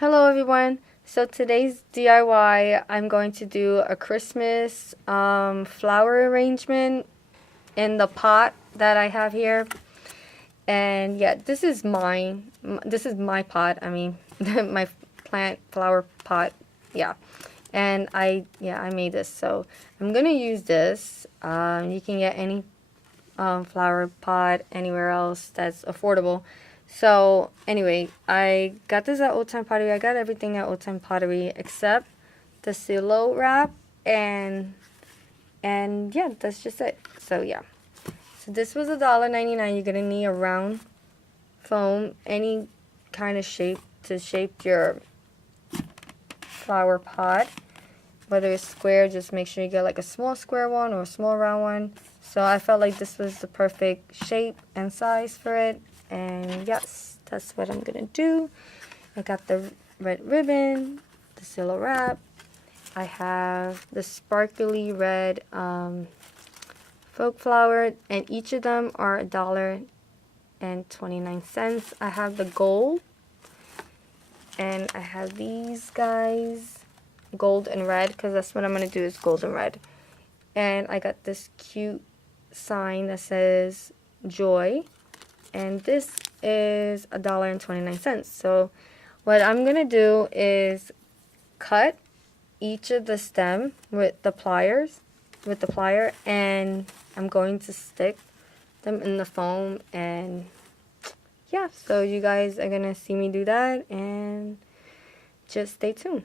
Hello everyone. So today's DIY, I'm going to do a Christmas flower arrangement in the pot that I have here. And yeah, this is mine. This is my pot. I mean, my plant flower pot. Yeah. And I made this. So I'm going to use this. You can get any flower pot anywhere else that's affordable. So anyway, I got this at Old Time Pottery. I got everything at Old Time Pottery except the silo wrap and yeah, that's just it. So yeah. So this was $1.99. You're gonna need a round foam, any kind of shape to shape your flower pot. Whether it's square, just make sure you get like a small square one or a small round one. So I felt like this was the perfect shape and size for it. And yes, that's what I'm gonna do. I got the red ribbon, the silo wrap. I have the sparkly red folk flower, and each of them are $1.29. I have the gold, and I have these guys, gold and red, because that's what I'm going to do is gold and red. And I got this cute sign that says joy, and this is $1.29. So what I'm going to do is cut each of the stem with the pliers, and I'm going to stick them in the foam. And yeah, so you guys are going to see me do that, and just stay tuned.